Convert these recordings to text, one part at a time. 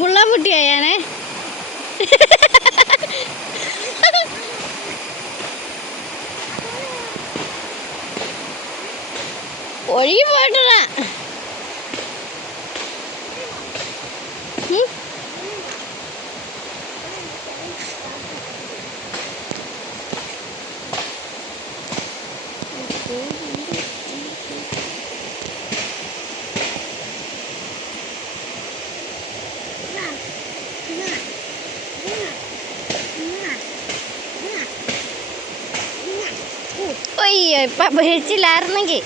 മുള്ളാൻകുട്ടിയായാണേ. ഒഴുകി പോയിട്ടാ. അയ്യോ ഇപ്പൊ പിടിച്ചില്ലായിരുന്നെങ്കിൽ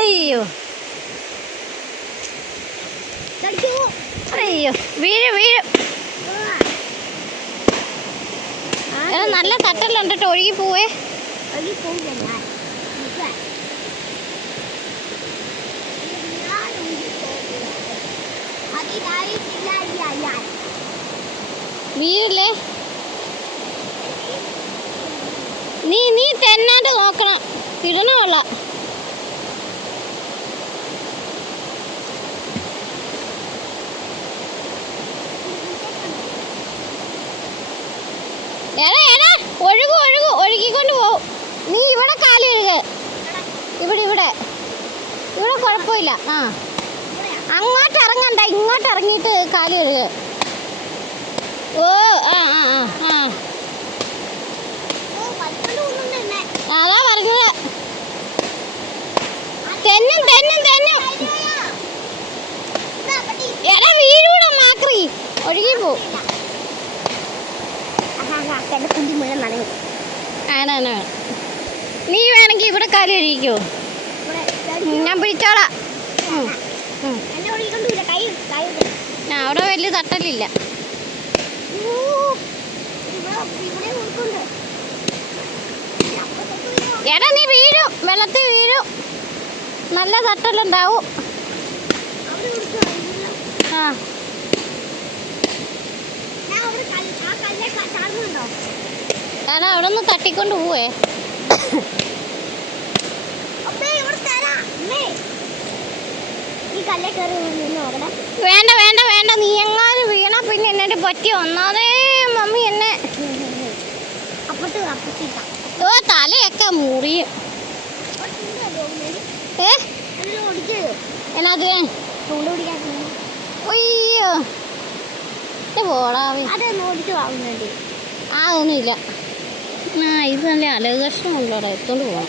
അയ്യോ അയ്യോ വീഴും വീഴും. നല്ല തട്ടലുണ്ട് കേട്ടോ. ഒഴുകി പോവേ. വീഴില്ലേ. നീ തെന്നാണ്ട് നോക്കണം. ഇടണമല്ല. ഒഴുകു ഒഴുകു ഒഴുകിക്കൊണ്ട് പോവും. നീ ഇവിടെ കാലി ഒഴുക. ഇവിടെ ഇവിടെ ഇവിടെ കുഴപ്പമില്ല. അങ്ങോട്ട് ഇറങ്ങണ്ട. ഇങ്ങോട്ട് ഇറങ്ങിയിട്ട് കാലി ഒഴുക. ഓ ആ ആ ആ അതാ പറഞ്ഞത്. തെന്നും തെന്നും തെന്നും. എടാ വീഴൂടെ മാക്രി. ഒഴുകി പോവും. ആണാണ്. നീ വേണമെങ്കിൽ ഇവിടെ കാലി ഒഴിക്കോ. ഞാൻ പിടിച്ചോളാം. അവിടെ വലിയ തട്ടലില്ല. എടാ നീ വീഴും. വെള്ളത്തിൽ വീഴും. നല്ല തട്ടലുണ്ടാവും. ആ എടാ അവിടെ നിന്ന് തട്ടിക്കൊണ്ട് പോവേ. വേണ്ട വേണ്ട വേണ്ട. നീ എങ്ങാനും വീണ പിന്നെ എന്നിട്ട് പറ്റി ഒന്നാതേ മമ്മി എന്നെ. ഓ തലയൊക്കെ മുറിയും. എന്നാ അയ്യോ പോടാവേ. അതൊന്നുമില്ല. ഇത് നല്ല അലകഷ്ണമുള്ളൂടെ. എത്തോണ്ട് പോകണം.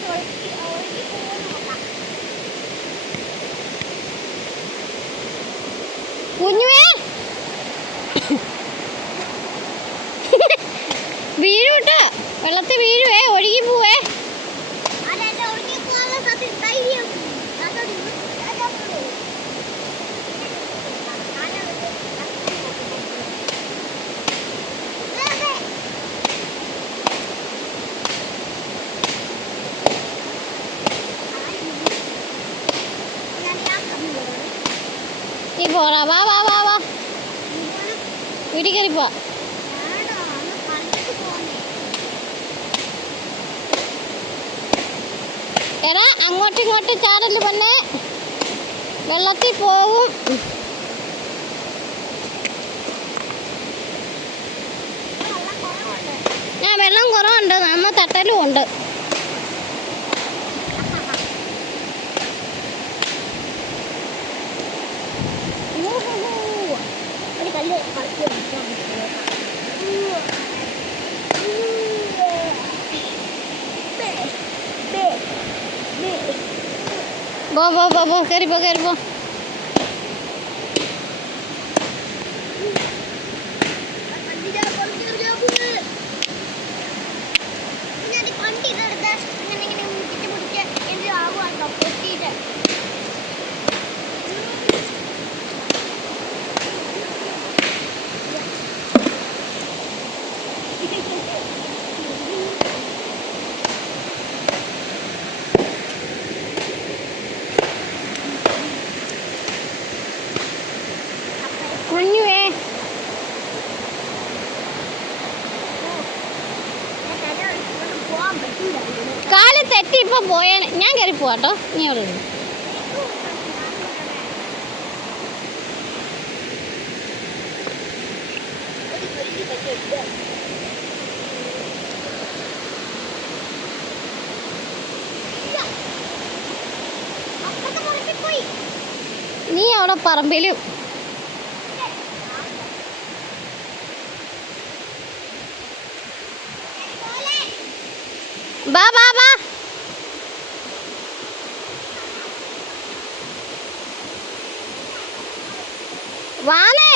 കുഞ്ഞുവേ വീഴൂട്ടാ. വെള്ളത്തിൽ വീഴുവേ. ഒഴുകി പോവേ. നീ പോടാ. വാ വാ വാ വാ. വീട്ടിൽ കയറി പോ. എടാ അങ്ങോട്ടും ഇങ്ങോട്ടും ചാടല് പൊന്നെ. വെള്ളത്തിൽ പോവും. വെള്ളം കുറവുണ്ട്. നമ്മ തട്ടലും ഉണ്ട്. പോ കയറിപ്പോ കയറിപ്പോ. ഇപ്പം പോയേനെ. ഞാൻ കയറി പോവാട്ടോ, നീ അവിടെ ഇരുന്നു. നീ അവിടെ പറമ്പിലും ബാ ബാ ബാ. വാനേ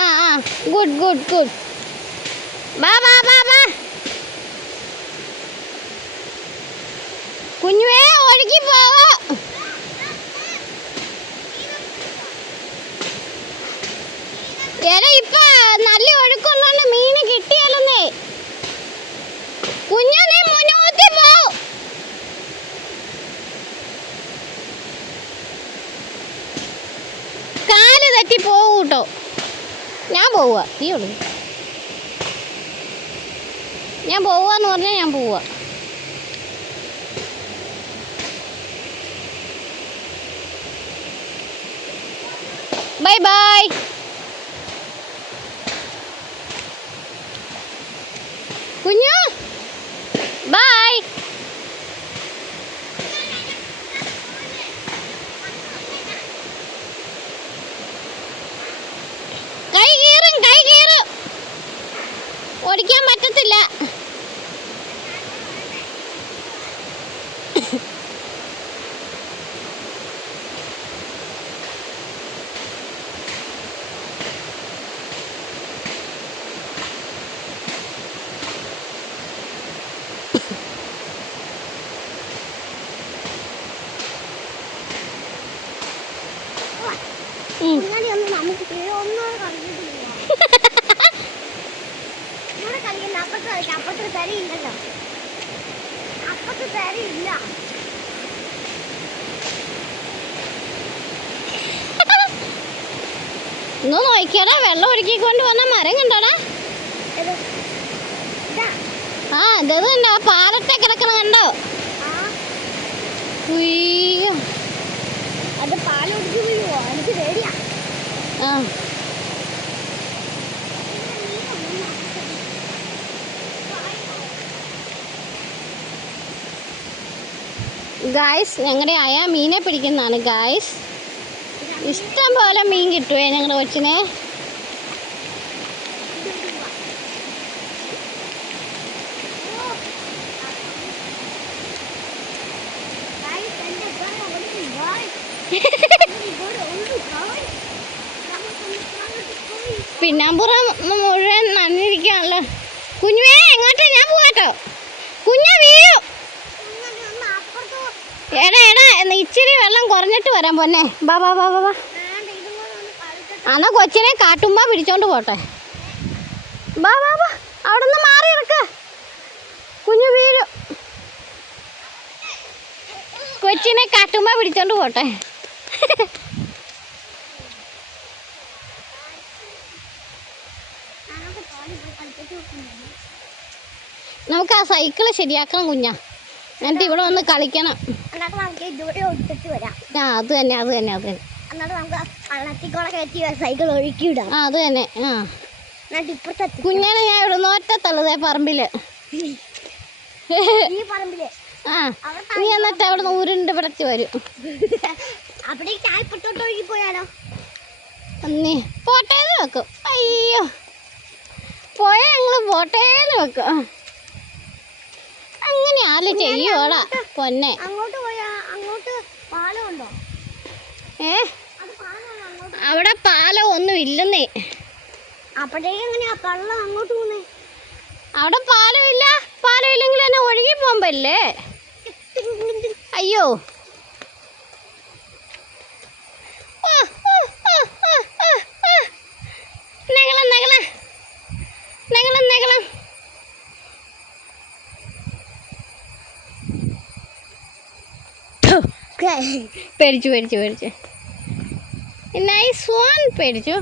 ആ ആ ഗുഡ് ഗുഡ് ഗുഡ്. ബാ ബാ ബാ ബാ. കുഞ്ഞുവേ ഒഴുകി പോവോ. എടാ ഇപ്പൊ നല്ല ഒഴുക്കുള്ളോണ്ട് മീന് കിട്ടിയല്ലേ. കുഞ്ഞു നീ മുന്നോട്ട് പോ. കാല് തട്ടി പോകൂട്ടോ. ഞാൻ പോവുക, നീ ഉള്ളു. ഞാൻ പോവാന്ന് പറഞ്ഞാൽ ഞാൻ പോവുക. Bye bye. കുഞ്ഞു ബൈ. കൈ കീറും, കൈ കീറും. ഓടിക്കാൻ പറ്റത്തില്ല. ഒന്ന് നോക്കിയാടാ, വെള്ളം ഒഴുക്കിക്കൊണ്ട് വന്ന മരം കണ്ടോടാ. ആ ഇത് തന്നെ ആ പാലത്തെ കിടക്കണ കണ്ടോ. അത് പാലൊടിച്ചു വീഴുവോ? എനിക്ക് പേടിയാ. ആ ഗായ്സ്, ഞങ്ങളുടെ അയ മീനെ പിടിക്കുന്നതാണ് ഗായ്സ്. ഇഷ്ടം പോലെ മീൻ കിട്ടുവേ ഞങ്ങളുടെ കൊച്ചിനെ. പിന്നാമ്പുറം മുഴുവൻ നനഞ്ഞിരിക്കുകയാണല്ലോ. കുഞ്ഞുവേ എങ്ങോട്ടാ? ഞാൻ പോവാട്ടോ. കുഞ്ഞ വീഴും. എടാ എടാ ഇച്ചിരി വെള്ളം കുറഞ്ഞിട്ട് വരാൻ പൊന്നെ. ബാ ബാ ബാ ബാ. അന്നാ കൊച്ചിനെ കാട്ടുമ്പോ പിടിച്ചോണ്ട് പോട്ടെ. ബാ ബാ ബാ. അവിടെ നിന്ന് മാറി ഇറക്ക. കുഞ്ഞു വീഴും. കൊച്ചിനെ കാട്ടുമ്പോ പിടിച്ചോണ്ട് പോട്ടെ. നമുക്ക് ആ സൈക്കിള് ശരിയാക്കണം കുഞ്ഞാ. എന്നിട്ട് ഇവിടെ വന്ന് കളിക്കണം. ആ അത് തന്നെ അത് തന്നെ അത് തന്നെ. സൈക്കിൾ ഒഴുക്കിയിടാം. ആ അത് തന്നെ. ആ കുഞ്ഞാനെ ഞാൻ ഇവിടെ നോറ്റത്തള്ളതേ പറമ്പില്. ആ നീ എന്നിട്ട് അവിടെ നിന്ന് ഉരുണ്ട് പിടച്ച് വരും. നീ പോട്ടേന്ന് വെക്കും. അയ്യോ പോയാ ഞങ്ങള് പോട്ടേന്ന് വെക്കും. അങ്ങനെ ആല് ചെയ്യോടാ പൊന്നെ. അങ്ങോട്ട് പോയാ അങ്ങോട്ട് പാലമുണ്ടോ? അവിടെ പാലം ഒന്നും ഇല്ലെന്നേ. അപ്പോഴേക്കും എങ്ങനെയാ വെള്ളം അങ്ങോട്ട് പോകുന്നേ? അവിടെ പാലമില്ല. പാലം ഇല്ലെങ്കിൽ തന്നെ ഒഴുകി പോകാൻ പറ്റില്ലേ. അയ്യോ നഗളം നഗളം നഗളം നഗളം. പേടിച്ചു പേടിച്ചു പേടിച്ചു. Nice one. പേടിച്ചു.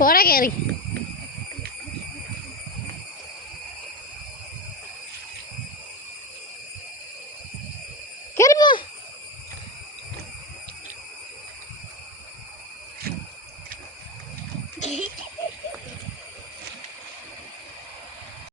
പോടാ കയറി. കയറിപ്പോ.